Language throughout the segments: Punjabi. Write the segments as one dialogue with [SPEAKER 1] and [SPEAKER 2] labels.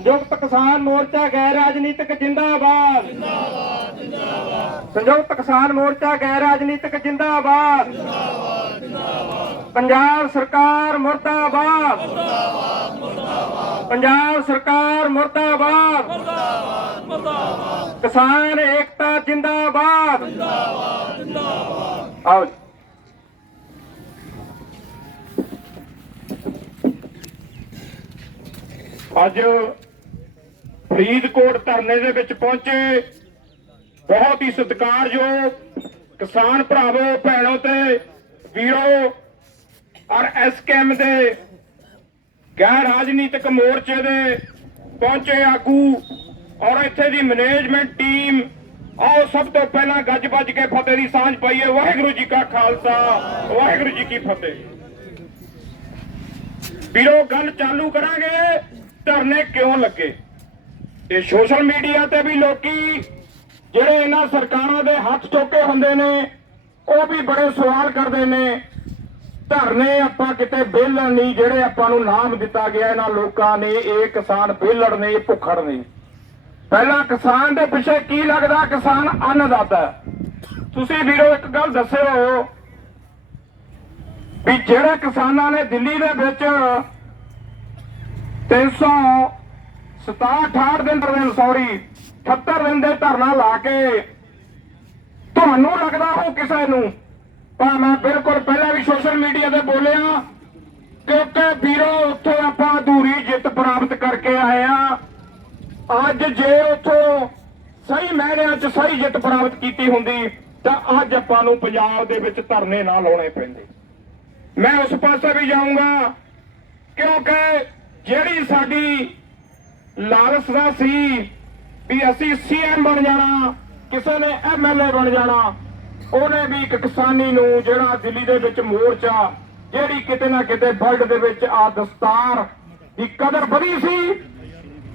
[SPEAKER 1] ਸੰਯੁਕਤ ਕਿਸਾਨ ਮੋਰਚਾ ਗੈਰ ਰਾਜਨੀਤਿਕ ਜਿੰਦਾਬਾਦ। ਜਿੰਦਾਬਾਦ ਜਿੰਦਾਬਾਦ ਸੰਯੁਕਤ ਕਿਸਾਨ ਮੋਰਚਾ ਗੈਰ ਰਾਜਨੀਤਿਕ ਜਿੰਦਾਬਾਦ। ਜਿੰਦਾਬਾਦ ਜਿੰਦਾਬਾਦ ਪੰਜਾਬ ਸਰਕਾਰ ਮੁਰਦਾਬਾਦ। ਮੁਰਦਾਬਾਦ ਮੁਰਦਾਬਾਦ ਪੰਜਾਬ ਸਰਕਾਰ ਮੁਰਦਾਬਾਦ। ਮੁਰਦਾਬਾਦ ਮੁਰਦਾਬਾਦ ਕਿਸਾਨ ਏਕਤਾ ਜਿੰਦਾਬਾਦ। ਜਿੰਦਾਬਾਦ ਜਿੰਦਾਬਾਦ ਆਓ ਅੱਜ ਫਰੀਦਕੋਟ ਧਰਨੇ ਦੇ ਵਿੱਚ ਪਹੁੰਚੇ। ਬਹੁਤ ਹੀ ਸਤਿਕਾਰਯੋਗ ਕਿਸਾਨ ਭਰਾਵੋ, ਭੈਣੋ ਤੇ ਵੀਰੋ ਔਰ ਐਸਕੇਐਮ ਦੇ ਗੈਰ ਰਾਜਨੀਤਿਕ ਮੋਰਚੇ ਦੇ ਪਹੁੰਚੇ ਆਗੂ ਔਰ ਇੱਥੇ ਦੀ ਮੈਨੇਜਮੈਂਟ ਟੀਮ। ਆਓ, ਸਭ ਤੋਂ ਪਹਿਲਾਂ ਗੱਜ ਵੱਜ ਕੇ ਫਤਿਹ ਦੀ ਸਾਂਝ ਪਾਈਏ। ਵਾਹਿਗੁਰੂ ਜੀ ਕਾ ਖਾਲਸਾ, ਵਾਹਿਗੁਰੂ ਜੀ ਕੀ ਫਤਿਹ। ਵੀਰੋ, ਗੱਲ ਚਾਲੂ ਕਰਾਂਗੇ। ਧਰਨੇ ਕਿਉਂ ਲੱਗੇ? ਇਹ ਸੋਸ਼ਲ ਮੀਡੀਆ ਤੇ ਵੀ ਲੋਕੀ ਜਿਹੜੇ ਇਹਨਾਂ ਸਰਕਾਰਾਂ ਦੇ ਹੱਥ ਚੁੱਕੇ ਹੁੰਦੇ ਨੇ, ਉਹ ਵੀ ਬੜੇ ਸਵਾਲ ਕਰਦੇ ਨੇ। ਧਰਨੇ ਆਪਾਂ ਕਿਤੇ ਬੇਲਣ ਨਹੀਂ, ਜਿਹੜੇ ਆਪਾਂ ਨੂੰ ਨਾਮ ਦਿੱਤਾ ਗਿਆ ਇਹਨਾਂ ਲੋਕਾਂ ਨੇ, ਇਹ ਕਿਸਾਨ ਬੇਲੜ ਨੇ ਭੁੱਖੜ ਨੇ। ਪਹਿਲਾਂ ਕਿਸਾਨ ਦੇ ਪਿੱਛੇ ਕੀ ਲੱਗਦਾ? ਕਿਸਾਨ ਅੰਨਦਾਤਾ ਤੁਸੀਂ ਵੀਰੋ, ਇੱਕ ਗੱਲ ਦੱਸਿਓ ਵੀ ਜਿਹੜੇ ਕਿਸਾਨਾਂ ਨੇ ਦਿੱਲੀ ਦੇ ਵਿੱਚ 367 68 ਦਿਨ ਦਿਨ ਸੌਰੀ 78 ਦਿਨ ਦੇ ਧਰਨਾ ਲਾ ਕੇ ਤੁਹਾਨੂੰ ਲੱਗਦਾ ਹੋ ਕਿਸੇ ਨੂੰ? ਪਰ ਮੈਂ ਬਿਲਕੁਲ ਪਹਿਲਾਂ ਵੀ ਸੋਸ਼ਲ ਮੀਡੀਆ ਤੇ ਬੋਲਿਆ ਕਿਉਂਕਿ ਵੀਰੋ, ਉੱਥੇ ਆਪਾਂ ਅਧੂਰੀ ਜਿੱਤ ਪ੍ਰਾਪਤ ਕਰਕੇ ਆਏ ਆ। ਅੱਜ ਜੇ ਉੱਥੋਂ ਸਹੀ ਮਾਇਨਿਆਂ 'ਚ ਸਹੀ ਜਿੱਤ ਪ੍ਰਾਪਤ ਕੀਤੀ ਹੁੰਦੀ, ਤਾਂ ਅੱਜ ਆਪਾਂ ਨੂੰ ਪੰਜਾਬ ਦੇ ਵਿੱਚ ਧਰਨੇ ਨਾ ਲਾਉਣੇ ਪੈਂਦੇ। ਮੈਂ ਉਸ ਪਾਸੇ ਵੀ ਜਾਊਂਗਾ ਕਿਉਂਕਿ ਜਿਹੜੀ ਸਾਡੀ ਲਾਲਸਾ ਸੀ ਵੀ ਅਸੀਂ ਸੀਐਮ ਬਣ ਜਾਣਾ, ਕਿਸੇ ਨੇ ਐਮਐਲਏ ਬਣ ਜਾਣਾ। ਉਹਨੇ ਵੀ ਇੱਕ ਕਿਸਾਨੀ ਨੂੰ ਜਿਹੜਾ ਦਿੱਲੀ ਦੇ ਵਿੱਚ ਮੋਰਚਾ, ਜਿਹੜੀ ਕਿਤੇ ਨਾ ਕਿਤੇ ਵਰਲਡ ਦੇ ਵਿੱਚ ਆ ਦਸਤਾਰ ਦੀ ਕਦਰ ਵਧੀ ਸੀ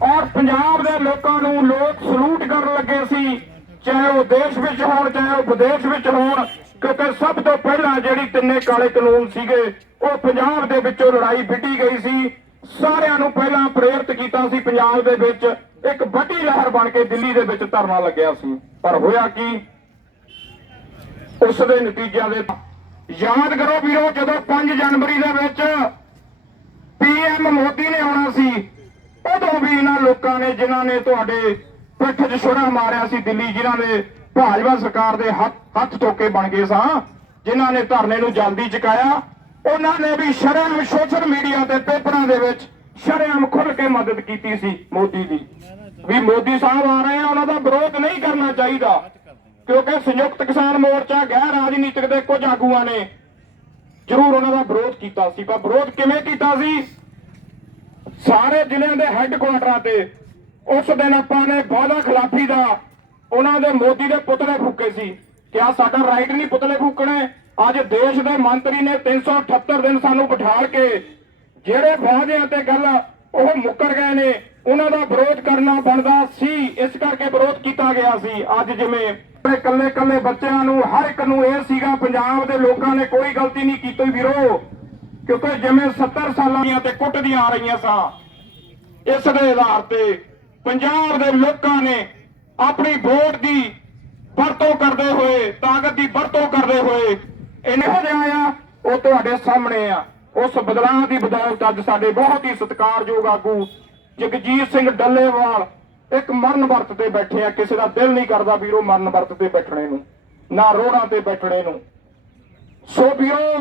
[SPEAKER 1] ਔਰ ਪੰਜਾਬ ਦੇ ਲੋਕਾਂ ਨੂੰ ਲੋਕ ਸਲੂਟ ਕਰਨ ਲੱਗੇ ਸੀ, ਚਾਹੇ ਉਹ ਦੇਸ਼ ਵਿੱਚ ਹੋਣ, ਚਾਹੇ ਉਹ ਵਿਦੇਸ਼ ਵਿੱਚ ਹੋਣ, ਕਿਉਂਕਿ ਸਭ ਤੋਂ ਪਹਿਲਾਂ ਜਿਹੜੀ ਤਿੰਨੇ ਕਾਲੇ ਕਾਨੂੰਨ ਸੀਗੇ, ਉਹ ਪੰਜਾਬ ਦੇ ਵਿੱਚੋਂ ਲੜਾਈ ਵਿੱਢੀ ਗਈ ਸੀ। ਸਾਰਿਆਂ ਨੂੰ ਪਹਿਲਾਂ ਪ੍ਰੇਰਿਤ ਕੀਤਾ ਸੀ ਪੰਜਾਬ ਦੇ ਵਿੱਚ ਇੱਕ ਵੱਡੀ ਲਹਿਰ ਬਣ ਕੇ ਦਿੱਲੀ ਦੇ ਵਿੱਚ ਧਰਨਾ ਲੱਗਿਆ ਸੀ। ਪਰ ਹੋਇਆ ਕੀ? ਉਸ ਦੇ ਨਤੀਜਿਆਂ ਦੇ ਯਾਦ ਕਰੋ ਵੀਰੋ, ਜਦੋਂ 5 ਜਨਵਰੀ ਦੇ ਵਿੱਚ ਪੀਐਮ ਮੋਦੀ ਨੇ ਆਉਣਾ ਸੀ, ਉਦੋਂ ਵੀ ਇਹਨਾਂ ਲੋਕਾਂ ਨੇ, ਜਿਨ੍ਹਾਂ ਨੇ ਤੁਹਾਡੇ ਪਿੱਠ 'ਚ ਛੁਰਾ ਮਾਰਿਆ ਸੀ ਦਿੱਲੀ, ਜਿਨ੍ਹਾਂ ਦੇ ਭਾਜਪਾ ਸਰਕਾਰ ਦੇ ਹੱਥ ਹੱਥ ਟੋਕੇ ਬਣ ਗਏ ਸਾਂ, ਜਿਨ੍ਹਾਂ ਨੇ ਧਰਨੇ ਨੂੰ ਜਲਦੀ ਚੁਕਾਇਆ। ਉਹਨਾਂ ਨੇ ਵੀ ਸ਼ਰਮ ਸੋਸ਼ਲ ਮੀਡੀਆ ਤੇ ਪੇਪਰਾਂ ਦੇ ਵਿੱਚ ਸ਼ਰਮ ਖੁੱਲ ਕੇ ਮਦਦ ਕੀਤੀ ਸੀ ਮੋਦੀ ਦੀ। ਵੀ ਮੋਦੀ ਸਾਹਿਬ ਆ ਰਹੇ ਆ, ਉਹਨਾਂ ਦਾ ਵਿਰੋਧ ਨਹੀਂ ਕਰਨਾ ਚਾਹੀਦਾ, ਕਿਉਂਕਿ ਸੰਯੁਕਤ ਕਿਸਾਨ ਮੋਰਚਾ ਗੈਰ ਰਾਜਨੀਤਿਕ ਦੇ ਕੁਝ ਆਗੂਆਂ ਨੇ ਜ਼ਰੂਰ ਉਹਨਾਂ ਦਾ ਵਿਰੋਧ ਕੀਤਾ ਸੀ। ਪਰ ਵਿਰੋਧ ਕਿਵੇਂ ਕੀਤਾ ਸੀ? ਸਾਰੇ ਜ਼ਿਲ੍ਹਿਆਂ ਦੇ ਹੈੱਡਕੁਆਟਰਾਂ ਤੇ ਉਸ ਦਿਨ ਆਪਾਂ ਨੇ ਵਾਅਦਾ ਖਿਲਾਫੀ ਦਾ, ਉਹਨਾਂ ਦੇ ਮੋਦੀ ਦੇ ਪੁਤਲੇ ਫੂਕੇ ਸੀ। ਕਿਆ ਸਾਡਾ ਰਾਈਟ ਨਹੀਂ ਪੁਤਲੇ ਫੂਕਣੇ। ਅੱਜ ਦੇਸ਼ ਦੇ ਮੰਤਰੀ ਨੇ 378 ਦਿਨ ਸਾਨੂੰ ਬਿਠਾਲ ਕੇ ਜਿਹੜੇ ਵਾਅਦਿਆਂ ਤੇ ਗੱਲ ਉਹ ਮੁੱਕਰ ਗਏ ਨੇ, ਉਹਨਾਂ ਦਾ ਵਿਰੋਧ ਕਰਨਾ ਬਣਦਾ ਸੀ। ਇਸ ਕਰਕੇ ਵਿਰੋਧ ਕੀਤਾ ਗਿਆ ਸੀ। ਅੱਜ ਜਿਵੇਂ ਕੱਲੇ ਕੱਲੇ ਬੱਚਿਆਂ ਨੂੰ ਹਰ ਇੱਕ ਨੂੰ ਇਹ ਸੀਗਾ, ਪੰਜਾਬ ਦੇ ਲੋਕਾਂ ਨੇ ਕੋਈ ਗਲਤੀ ਨਹੀਂ ਕੀਤੀ ਵੀਰੋ, ਕਿਉਂਕਿ ਜਿਵੇਂ 70 ਸਾਲਾਂ ਦੀਆਂ ਤੇ ਕੁੱਟਦੀਆਂ ਆ ਰਹੀਆਂ ਸਾਂ, ਇਸ ਦੇ ਆਧਾਰ ਤੇ ਪੰਜਾਬ ਦੇ ਲੋਕਾਂ ਨੇ ਆਪਣੀ ਵੋਟ ਦੀ ਵਰਤੋਂ ਕਰਦੇ ਹੋਏ, ਤਾਕਤ ਦੀ ਵਰਤੋਂ ਕਰਦੇ ਹੋਏ ਇਹੋ ਜਿਹਾ ਆ, ਉਹ ਤੁਹਾਡੇ ਸਾਹਮਣੇ ਆ। ਉਸ ਬਦਲਾਅ ਦੀ ਬਦੌਲਤ ਅੱਜ ਸਾਡੇ ਬਹੁਤ ਹੀ ਸਤਿਕਾਰਯੋਗ ਆਗੂ ਜਗਜੀਤ ਸਿੰਘ ਡੱਲੇਵਾਲ ਇੱਕ ਮਰਨ ਵਰਤ ਤੇ ਬੈਠੇ ਆ। ਕਿਸੇ ਦਾ ਦਿਲ ਨਹੀਂ ਕਰਦਾ ਵੀਰੋ ਮਰਨ ਵਰਤ ਤੇ ਬੈਠਣੇ ਨੂੰ, ਨਾ ਰੋੜਾਂ ਤੇ ਬੈਠਣੇ ਨੂੰ। ਸੋ ਵੀਰੋ,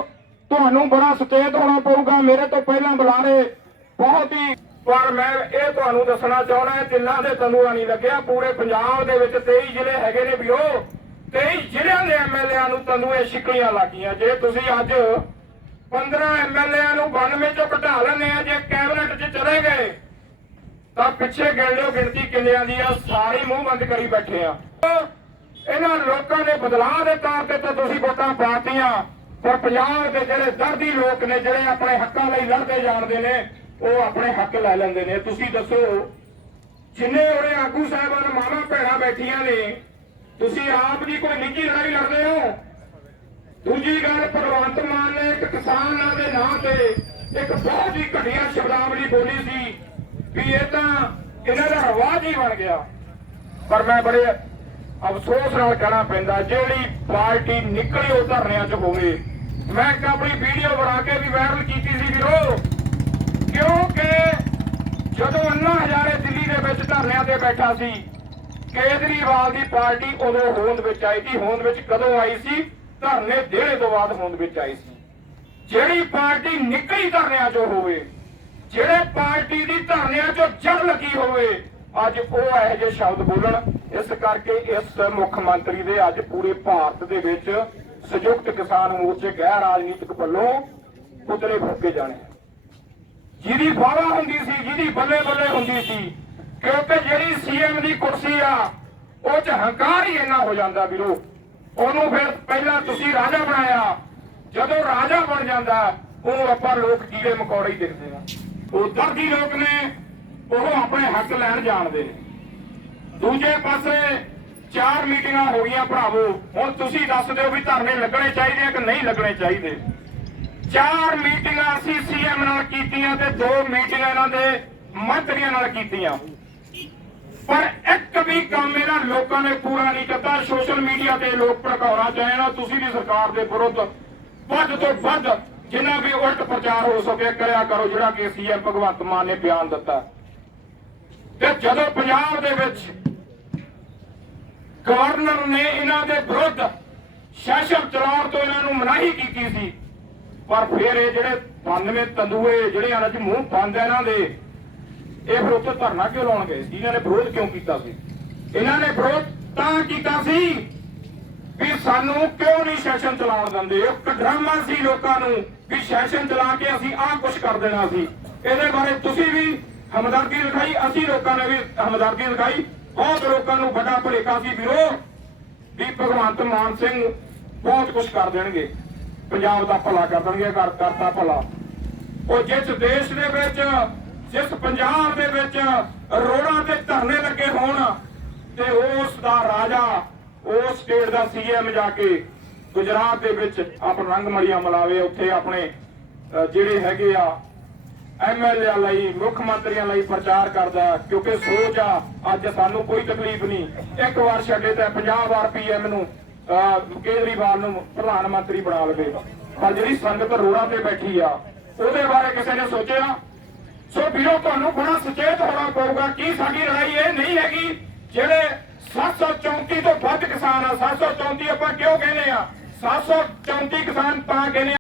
[SPEAKER 1] ਤੁਹਾਨੂੰ ਬੜਾ ਸੁਚੇਤ ਹੋਣਾ ਪਊਗਾ। ਮੇਰੇ ਤੋਂ ਪਹਿਲਾਂ ਬੁਲਾਰੇ, ਬਹੁਤ ਹੀ ਪਰ ਮੈਂ ਇਹ ਤੁਹਾਨੂੰ ਦੱਸਣਾ ਚਾਹੁੰਦਾ ਜਿੰਨਾ ਦੇ ਤੰਦੂਆ ਨਹੀਂ ਲੱਗਿਆ, ਪੂਰੇ ਪੰਜਾਬ ਦੇ ਵਿੱਚ 23 ਜ਼ਿਲ੍ਹੇ ਹੈਗੇ ਨੇ ਵੀਰੋ। 23 ਜ਼ਿਲ੍ਹਿਆਂ ਦੇ ਐਮਐਲਏਆਂ ਨੂੰ ਤੰਦੂਏ ਸ਼ਿਕਲੀਆਂ ਲੱਗੀਆਂ। ਜੇ ਤੁਸੀਂ ਅੱਜ 15 ਐਮਐਲਏਆਂ ਨੂੰ 92 ਚੋਂ ਘਟਾ ਲੈਣੇ ਆ, ਜੇ ਕੈਬਨਿਟ 'ਚ ਚਲੇ ਗਏ, ਤਾਂ ਪਿੱਛੇ ਗਿਣ ਲਿਓ ਗਿਣਤੀ ਕਿੰਨਿਆਂ ਦੀ ਆ, ਸਾਰੇ ਮੂੰਹ ਬੰਦ ਕਰੀ ਬੈਠੇ ਆ। ਇਹਨਾਂ ਲੋਕਾਂ ਦੇ ਬਦਲਾਅ ਦੇ ਤੌਰ ਤੇ ਤਾਂ ਤੁਸੀਂ ਵੋਟਾਂ ਪਾਤੀਆਂ, ਪਰ ਪੰਜਾਬ ਦੇ ਜਿਹੜੇ ਦਰਦੀ ਲੋਕ ਨੇ, ਜਿਹੜੇ ਆਪਣੇ ਹੱਕਾਂ ਲਈ ਲੜਦੇ ਜਾਣਦੇ ਨੇ, ਉਹ ਆਪਣੇ ਹੱਕ ਲੈ ਲੈਂਦੇ ਨੇ। ਤੁਸੀਂ ਦੱਸੋ, ਜਿੰਨੇ ਉਹਦੇ ਆਗੂ ਸਾਹਿਬਾਨ ਮਾਮਾ ਭੈਣਾਂ ਬੈਠੀਆਂ ਨੇ ਤੁਸੀਂ ਆਪ ਦੀ ਕੋਈ ਨਿੱਜੀ ਲੜਾਈ ਲੜਦੇ ਹੋ? ਦੂਜੀ ਗੱਲ, ਭਗਵੰਤ ਮਾਨ ਨੇ ਇੱਕ ਕਿਸਾਨਾਂ ਦੇ ਨਾਂ ਤੇ ਇੱਕ ਬਹੁਤ ਹੀ ਘਟੀਆ ਸ਼ਬਦਾਵਲੀ ਬੋਲੀ ਸੀ ਵੀ ਇਹ ਤਾਂ ਇਹਨਾਂ ਦਾ ਰਿਵਾਜ ਹੀ ਬਣ ਗਿਆ। ਪਰ ਮੈਂ ਬੜੇ ਅਫਸੋਸ ਨਾਲ ਕਹਿਣਾ ਪੈਂਦਾ, ਜਿਹੜੀ ਪਾਰਟੀ ਨਿਕਲੀ ਉਹ ਧਰਨਿਆਂ 'ਚ ਹੋਵੇ। ਮੈਂ ਇੱਕ ਆਪਣੀ ਵੀਡੀਓ ਬਣਾ ਕੇ ਵੀ ਵਾਇਰਲ ਕੀਤੀ ਸੀ ਵੀਰੋ। ਕਿਉਂਕਿ ਜਦੋਂ ਅੰਨਾ ਹਜ਼ਾਰੇ ਦਿੱਲੀ ਦੇ ਵਿੱਚ ਧਰਨਿਆਂ ਤੇ ਬੈਠਾ ਸੀ ਕੇਜਰੀਵਾਲ ਦੀ ਪਾਰਟੀ ਉਦੋਂ ਹੋਂਦ ਵਿੱਚ ਆਈ ਸੀ, ਹੋਂਦ ਵਿੱਚ ਕਦੋਂ ਆਈ ਸੀ? ਧਰਨੇ ਦੇਣੇ ਤੋਂ ਬਾਅਦ ਹੋਂਦ ਵਿੱਚ ਆਈ ਸੀ। ਜਿਹੜੀ ਪਾਰਟੀ ਨਿਕਲੀ ਧਰਨਿਆਂ 'ਚੋਂ ਹੋਵੇ, ਜਿਹੜੇ ਪਾਰਟੀ ਦੀ ਧਰਨਿਆਂ 'ਚੋਂ ਜੜ ਲੱਗੀ ਹੋਵੇ, ਅੱਜ ਉਹ ਇਹੋ ਜਿਹੇ ਸ਼ਬਦ ਬੋਲਣ। ਇਸ ਕਰਕੇ ਇਸ ਮੁੱਖ ਮੰਤਰੀ ਦੇ ਅੱਜ ਪੂਰੇ ਭਾਰਤ ਦੇ ਵਿੱਚ ਸੰਯੁਕਤ ਕਿਸਾਨ ਮੋਰਚੇ ਗੈਰ ਰਾਜਨੀਤਿਕ ਵੱਲੋਂ ਪੁਤਲੇ ਫੂਕੇ ਜਾਣੇ ਜਿਹਦੀ ਵਾਵਾ ਹੁੰਦੀ ਸੀ, ਜਿਹਦੀ ਬੱਲੇ ਬੱਲੇ ਹੁੰਦੀ ਸੀ ਕਿਉਂਕਿ ਜਿਹੜੀ ਸੀਐਮ ਦੀ ਕੁਰਸੀ ਆ, ਉਹ ਚ ਹੰਕਾਰ ਹੀ ਇੰਨਾ ਹੋ ਜਾਂਦਾ ਵੀਰੋ। ਉਹਨੂੰ ਫਿਰ ਪਹਿਲਾਂ ਤੁਸੀਂ ਰਾਜਾ ਬਣਾਇਆ। ਜਦੋਂ ਰਾਜਾ ਬਣ ਜਾਂਦਾ ਉਹਨੂੰ ਆਪਾਂ ਲੋਕ ਕੀੜੇ ਮਕੌੜੇ ਹੀ ਦਿਖਦੇ ਆ। ਉਹ ਦਰਦੀ ਲੋਕ ਨੇ, ਉਹ ਆਪਣੇ ਹੱਕ ਲੈਣ ਜਾਣਦੇ ਨੇ। ਦੂਜੇ ਪਾਸੇ ਚਾਰ ਮੀਟਿੰਗਾਂ ਹੋ ਗਈਆਂ ਭਰਾਵੋ। ਹੁਣ ਤੁਸੀਂ ਦੱਸ ਦਿਓ ਵੀ ਧਰਨੇ ਲੱਗਣੇ ਚਾਹੀਦੇ ਆ ਕਿ ਨਹੀਂ ਲੱਗਣੇ ਚਾਹੀਦੇ? ਚਾਰ ਮੀਟਿੰਗਾਂ ਅਸੀਂ ਸੀਐਮ ਨਾਲ ਕੀਤੀਆਂ ਤੇ ਦੋ ਮੀਟਿੰਗਾਂ ਇਹਨਾਂ ਦੇ ਮੰਤਰੀਆਂ ਨਾਲ ਕੀਤੀਆਂ। ਪਰ ਇੱਕ ਵੀ ਕੰਮ ਇਹਨਾਂ ਲੋਕਾਂ ਨੇ ਪੂਰਾ ਨਹੀਂ ਕੀਤਾ। ਸੋਸ਼ਲ ਮੀਡੀਆ ਤੇ ਲੋਕ ਭੜਕਾਉਣਾ ਚਾਹੇ ਤੁਸੀਂ ਵੀ ਸਰਕਾਰ ਦੇ ਵਿਰੁੱਧ ਵੱਧ ਤੋਂ ਵੱਧ ਜਿੰਨਾ ਵੀ ਉਲਟ ਪ੍ਰਚਾਰ ਹੋ ਸਕੇ ਕਰਿਆ ਕਰੋ, ਜਿਹੜਾ ਕਿ ਸੀਐਮ ਭਗਵੰਤ ਮਾਨ ਨੇ ਬਿਆਨ ਦਿੱਤਾ। ਤੇ ਜਦੋਂ ਪੰਜਾਬ ਦੇ ਵਿੱਚ ਗਵਰਨਰ ਨੇ ਇਹਨਾਂ ਦੇ ਵਿਰੁੱਧ ਸੈਸ਼ਨ ਚਲਾਉਣ ਤੋਂ ਇਹਨਾਂ ਨੂੰ ਮਨਾਹੀ ਕੀਤੀ ਸੀ, ਪਰ ਫਿਰ ਇਹ ਜਿਹੜੇ 92 ਤੰਦੂਏ ਜਿਹੜੇ ਇਹਨਾਂ 'ਚ ਮੂੰਹ ਬੰਦ ਆ ਇਹਨਾਂ ਦੇ ਇਹ ਫਿਰ ਉੱਥੇ ਧਰਨਾ ਕਿਉਂ ਲਾਉਣ ਗਏ ਸੀ ਨੇ ਵਿਰੋਧ ਕਿਉਂ ਕੀਤਾ ਸੀ? ਇਹਨਾਂ ਨੇ ਵਿਰੋਧ ਤਾਂ ਕੀਤਾ ਸੀ ਵੀ ਸਾਨੂੰ ਕਿਉਂ ਨਹੀਂ ਸੈਸ਼ਨ ਚਲਾਉਣ ਦਿੰਦੇ? ਇੱਕ ਡਰਾਮਾ ਸੀ ਲੋਕਾਂ ਨੂੰ ਵੀ ਸੈਸ਼ਨ ਚਲਾ ਕੇ ਅਸੀਂ ਆਹ ਕੁਝ ਕਰ ਦੇਣਾ ਸੀ। ਇਹਦੇ ਬਾਰੇ ਤੁਸੀਂ ਵੀ ਹਮਦਰਦੀ ਦਿਖਾਈ, ਅਸੀਂ ਲੋਕਾਂ ਨੇ ਵੀ ਹਮਦਰਦੀ ਦਿਖਾਈ। ਬਹੁਤ ਲੋਕਾਂ ਨੂੰ ਵੱਡਾ ਭੁਲੇਖਾ ਸੀ ਵੀਰੋ ਵੀ ਭਗਵੰਤ ਮਾਨ ਸਿੰਘ ਬਹੁਤ ਕੁਝ ਕਰ ਦੇਣਗੇ। ਪੰਜਾਬ ਦਾ ਭਲਾ ਕਰ ਦੇਣਗੇ, ਕਰ ਕਰਤਾ ਭਲਾ। ਉਹ ਜਿਸ ਦੇਸ਼ ਦੇ ਵਿੱਚ ਜਿਸ ਪੰਜਾਬ ਦੇ ਵਿੱਚ ਰੋੜਾਂ ਤੇ ਧਰਨੇ ਲੱਗੇ ਹੋਣ ਤੇ ਉਸ ਦਾ ਰਾਜਾ ਉਸ ਸਟੇਟ ਦਾ ਸੀਐਮ ਜਾ ਕੇ ਗੁਜਰਾਤ ਦੇ ਵਿੱਚ ਆਪਣਾ ਰੰਗ ਮੜੀਆਂ ਮਲਾਵੇ ਉੱਥੇ ਆਪਣੇ ਜਿਹੜੇ ਹੈਗੇ ਆ ਐਮਐਲਏ ਲਈ ਮੁੱਖ ਮੰਤਰੀਆਂ ਲਈ ਪ੍ਰਚਾਰ ਕਰਦਾ ਹੈ, ਕਿਉਂਕਿ ਸੋਚ ਆ ਅੱਜ ਸਾਨੂੰ ਕੋਈ ਤਕਲੀਫ ਨਹੀਂ। ਇੱਕ ਵਾਰ ਛੱਡੇ ਤਾਂ 50 ਵਾਰ ਪੀਐਮ ਨੂੰ ਕੇਜਰੀਵਾਲ ਨੂੰ ਪ੍ਰਧਾਨ ਮੰਤਰੀ ਬਣਾ ਲਵੇ। ਪਰ ਜਿਹੜੀ ਸੰਗਤ ਰੋੜਾਂ ਤੇ ਬੈਠੀ ਆ ਉਹਦੇ ਬਾਰੇ ਕਿਸੇ ਨੇ ਸੋਚਿਆ? ਸੋ ਵੀਰੋ, ਤੁਹਾਨੂੰ ਬੜਾ ਸੁਚੇਤ ਹੋਣਾ ਪਊਗਾ ਕੀ ਸਾਡੀ ਲੜਾਈ ਇਹ ਨਹੀਂ ਹੈਗੀ ਜਿਹੜੇ 734 ਤੋਂ ਵੱਧ ਕਿਸਾਨ ਆ। 734 ਆਪਾਂ ਕਿਉਂ ਕਹਿੰਦੇ ਆ? 734 ਕਿਸਾਨ ਤਾਂ ਕਹਿੰਦੇ ਆ